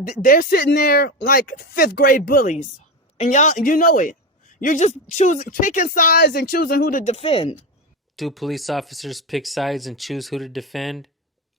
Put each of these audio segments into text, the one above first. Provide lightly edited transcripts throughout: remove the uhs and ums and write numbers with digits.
They're sitting there like fifth grade bullies. And y'all, you know it. You're just picking sides and choosing who to defend. Do police officers pick sides and choose who to defend?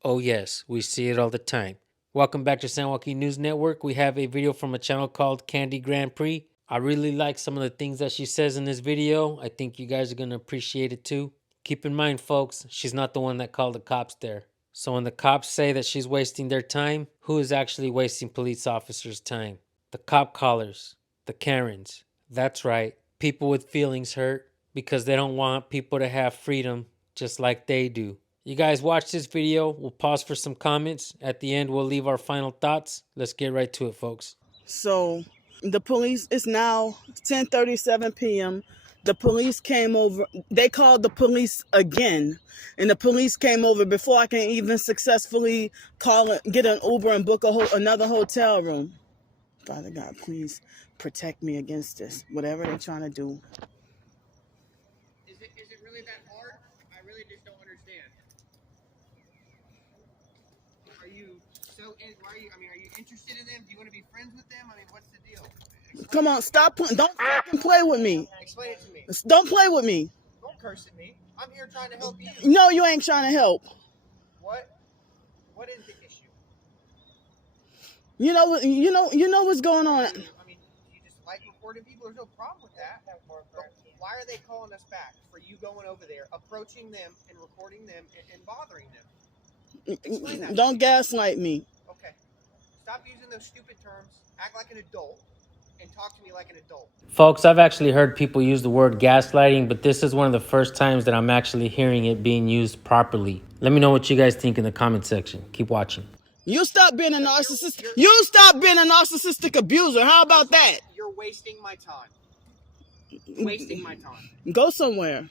Oh yes, we see it all the time. Welcome back to San Joaquin News Network. We have a video from a channel called Candy Grand Prix. I really like some of the things that she says in this video. I think you guys are going to appreciate it too. Keep in mind, folks, she's not the one that called the cops there. So when the cops say that she's wasting their time, who is actually wasting police officers' time? The cop callers, the Karens. That's right, people with feelings hurt because they don't want people to have freedom just like they do. You guys watch this video. We'll pause for some comments. At the end, we'll leave our final thoughts. Let's get right to it, folks. So the police, it's now 10:37 p.m. The police came over. They called the police again. And the police came over before I can even successfully get an Uber and book another hotel room. Father God, please protect me against this, whatever they're trying to do. Is it really that hard? I really just don't understand. Are you are you interested in them? Do you want to be friends with them? I mean, what's the deal? Come on, stop. Don't fucking play with me. Explain it to me. Don't play with me. Don't curse at me. I'm here trying to help you. No, you ain't trying to help. What? What is the issue? You know what's going on. I mean, you just like recording people. There's no problem with that. But why are they calling us back for you going over there, approaching them and recording them and bothering them? Explain that. Don't gaslight me. Okay. Stop using those stupid terms. Act like an adult. And talk to me like an adult. Folks, I've actually heard people use the word gaslighting, but this is one of the first times that I'm actually hearing it being used properly. Let me know what you guys think in the comment section. Keep watching. You stop being a narcissist. You stop being a narcissistic abuser. How about that? You're wasting my time. Wasting my time. Go somewhere.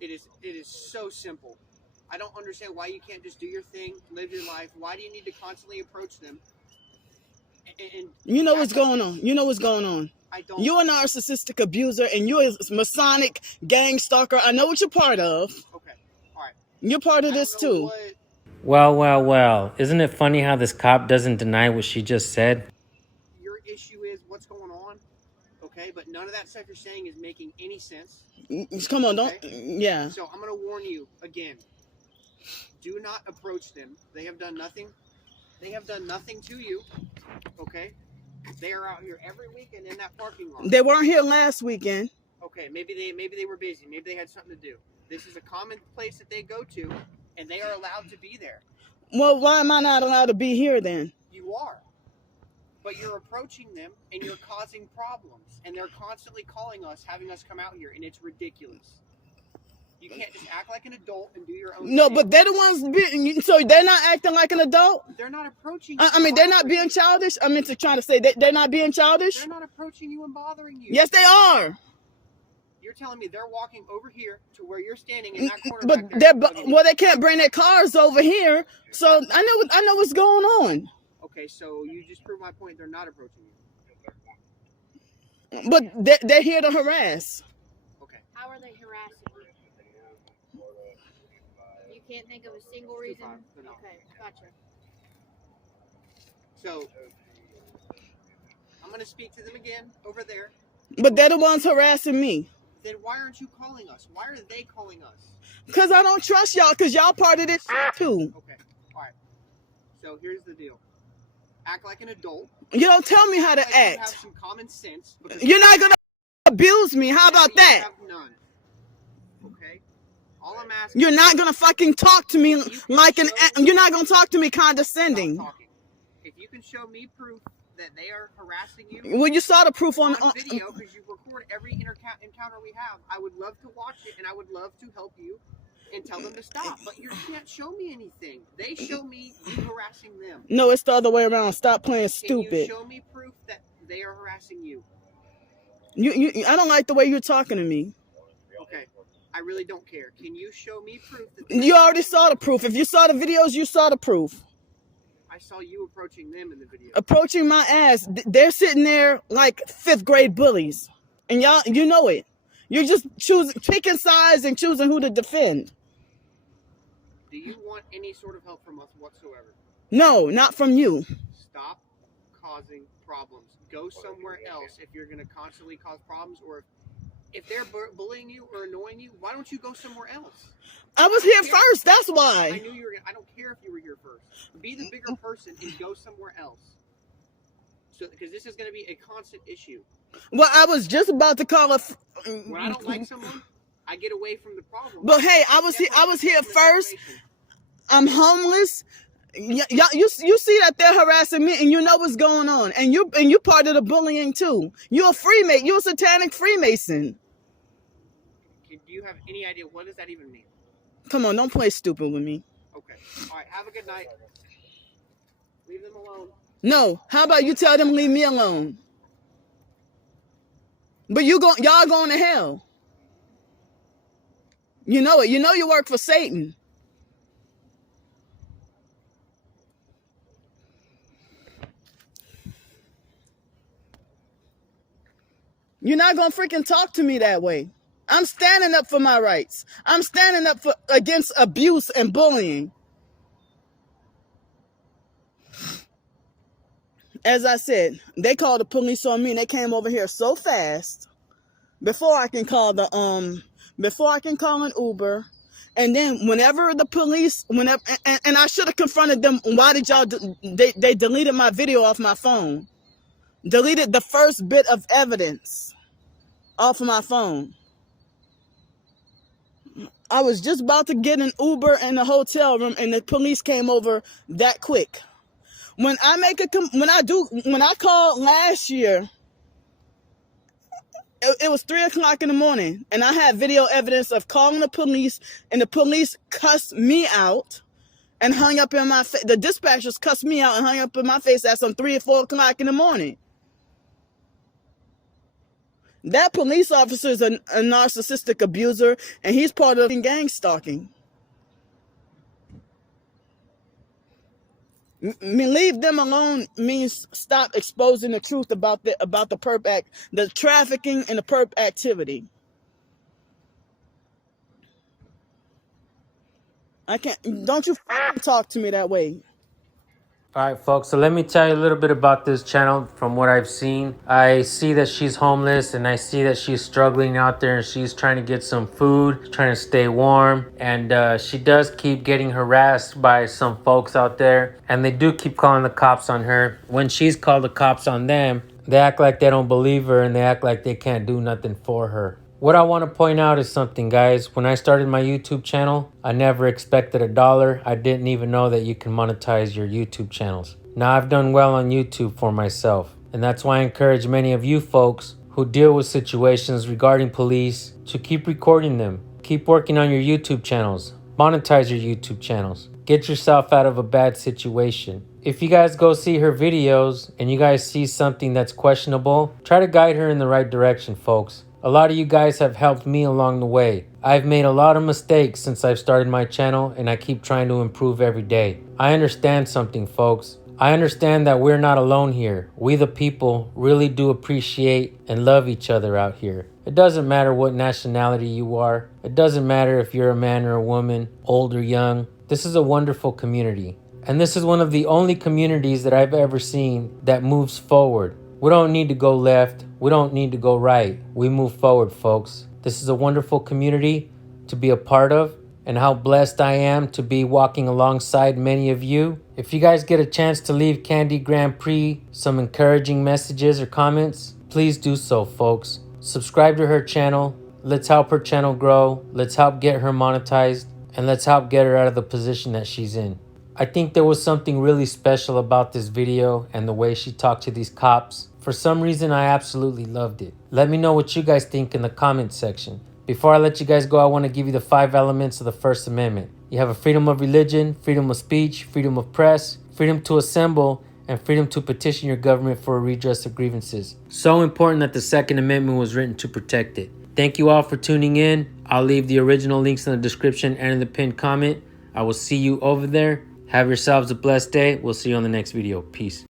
It is so simple. I don't understand why you can't just do your thing, live your life. Why do you need to constantly approach them? And you know what's going on. You know what's going on. I don't. You're a narcissistic abuser, and you're a Masonic gang stalker. I know what you're part of. Okay. All right. You're part of this too. Well. Isn't it funny how this cop doesn't deny what she just said? Your issue is what's going on. Okay, but none of that stuff you're saying is making any sense. Come on, don't. Okay? Yeah. So I'm going to warn you again. Do not approach them. They have done nothing. They have done nothing to you. Okay? They are out here every weekend in that parking lot. They weren't here last weekend. Okay, maybe they were busy. Maybe they had something to do. This is a common place that they go to, and they are allowed to be there. Well, why am I not allowed to be here then? You are. But you're approaching them, and you're causing problems. And they're constantly calling us, having us come out here, and it's ridiculous. You can't just act like an adult and do your own No, thing. but they're the ones so they're not acting like an adult? They're not approaching you. I mean, they're not being childish? I meant to try to say they're not being childish? They're not approaching you and bothering you. Yes, they are. You're telling me they're walking over here to where you're standing in that corner. But they can't bring their cars over here. So I know what's going on. Okay, so you just proved my point. They're not approaching you. But they're here to harass. Okay. How are they harassing you? You can't think of a single reason? Okay, gotcha. So, I'm going to speak to them again over there. But they're the ones harassing me. Then why aren't you calling us? Why are they calling us? Because I don't trust y'all, because y'all part of this too. Okay, all right. So here's the deal. Act like an adult. You don't tell me how to You act. have some common sense. You're not going to abuse me. How about that? You have none. Okay? All I'm asking. You're not going to fucking talk to me like you're not going to talk to me condescending. If you can show me proof that they are harassing you. Well, you saw the proof on video, because you record every encounter we have. I would love to watch it, and I would love to help you and tell them to stop. But you can't show me anything. They show me you harassing them. No, it's the other way around. Stop playing stupid. Can you show me proof that they are harassing you? I don't like the way you're talking to me. Okay. I really don't care. Can you show me proof that you already saw the proof. If you saw the videos, you saw the proof. I saw you approaching them in the video. Approaching my ass. They're sitting there like fifth grade bullies. And y'all, you know it. You're just picking sides and choosing who to defend. Do you want any sort of help from us whatsoever? No, not from you. Stop causing problems. Go somewhere else if you're going to constantly cause problems, or if they're bullying you or annoying you, why don't you go somewhere else? I was here first. That's why. I knew you were. I don't care if you were here first. Be the bigger person and go somewhere else. So, because this is going to be a constant issue. Well, I was just about to call When I don't like someone, I get away from the problem. But hey, I was here first. I'm homeless. You see that they're harassing me, and you know what's going on, and you part of the bullying too. You're a Freemason. You're a satanic Freemason. Do you have any idea what does that even mean? Come on, don't play stupid with me. Okay. All right. Have a good night. Leave them alone. No. How about you tell them leave me alone? But y'all going to hell. You know it. You know you work for Satan. You're not going to freaking talk to me that way. I'm standing up for my rights. I'm standing up against abuse and bullying. As I said, they called the police on me, and they came over here so fast before I can call an Uber. And then whenever the police, and I should have confronted them, why did y'all, they deleted my video off my phone. Deleted the first bit of evidence off of my phone. I was just about to get an Uber in the hotel room, and the police came over that quick. When I called last year, it was 3:00 in the morning, and I had video evidence of calling the police, and the police cussed me out and hung up in my face. The dispatchers cussed me out and hung up in my face at some 3 or 4 o'clock in the morning. That police officer is a narcissistic abuser, and he's part of gang stalking. Leave them alone means stop exposing the truth about the perp act, the trafficking and the perp activity. Don't you talk to me that way. All right, folks, so let me tell you a little bit about this channel from what I've seen. I see that she's homeless, and I see that she's struggling out there, and she's trying to get some food, trying to stay warm, and she does keep getting harassed by some folks out there, and they do keep calling the cops on her. When she's called the cops on them, they act like they don't believe her, and they act like they can't do nothing for her. What I want to point out is something, guys. When I started my YouTube channel, I never expected $1. I didn't even know that you can monetize your YouTube channels. Now I've done well on YouTube for myself, and that's why I encourage many of you folks who deal with situations regarding police to keep recording them. Keep working on your YouTube channels. Monetize your YouTube channels. Get yourself out of a bad situation. If you guys go see her videos and you guys see something that's questionable, try to guide her in the right direction, folks. A lot of you guys have helped me along the way. I've made a lot of mistakes since I've started my channel, and I keep trying to improve every day. I understand something, folks. I understand that we're not alone here. We the people really do appreciate and love each other out here. It doesn't matter what nationality you are. It doesn't matter if you're a man or a woman, old or young. This is a wonderful community. And this is one of the only communities that I've ever seen that moves forward. We don't need to go left. We don't need to go right. We move forward, folks. This is a wonderful community to be a part of, and how blessed I am to be walking alongside many of you. If you guys get a chance to leave Candy Grand Prix some encouraging messages or comments, please do so, folks. Subscribe to her channel. Let's help her channel grow. Let's help get her monetized, and let's help get her out of the position that she's in. I think there was something really special about this video and the way she talked to these cops. For some reason, I absolutely loved it. Let me know what you guys think in the comments section. Before I let you guys go, I want to give you the 5 elements of the First Amendment. You have a freedom of religion, freedom of speech, freedom of press, freedom to assemble, and freedom to petition your government for a redress of grievances. So important that the Second Amendment was written to protect it. Thank you all for tuning in. I'll leave the original links in the description and in the pinned comment. I will see you over there. Have yourselves a blessed day. We'll see you on the next video. Peace.